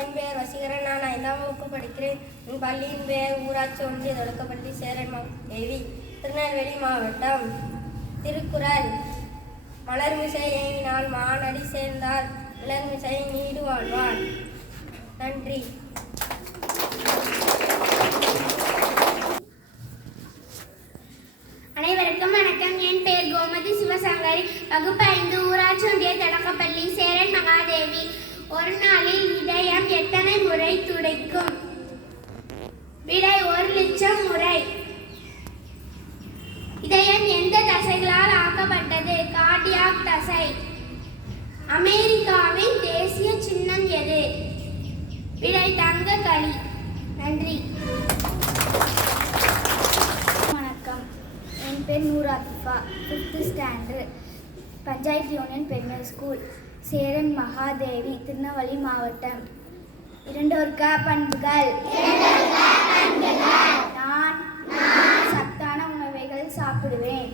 என் பெயர் வசீகரன் நான் ஐந்தாம் வகுப்பு படிக்கிறேன். என் பள்ளியின் பெயர் ஊராட்சி ஒன்றிய தொடக்கப்பள்ளி சேரன் தேவி. திருநெல்வேலி மாவட்டம். திருக்குறள். மலர்மிசை ஏங்கினால் மானடி சேர்ந்தால் விலர்மிசை நீடு வாழ்வான் நன்றி. அனைவருக்கும் வணக்கம். என் பெயர் கோமதி சிவசங்கரி. வகுப்பு ஐந்து ஊராட்சி ஒன்றிய தொடக்கப்பள்ளி சேரன் மகாதேவி. ஒரு நாள் முறை துடைக்கும். விடை ஒரு லட்சம் முறை. இதயம் எந்த தசைகளால் ஆக்கப்பட்டது? கார்டியாக் தசை. அமெரிக்காவின் தேசிய சின்னம் எது? விடை தங்க களி. நன்றி. வணக்கம். என் பேர் Noor fifth standard panchayat union பெண்கள் ஸ்கூல் சேரன் மகாதேவி திருநெல்வேலி மாவட்டம். இரண்டொருக்க பண்புகள். நான் சத்தான உணவைகள் சாப்பிடுவேன்.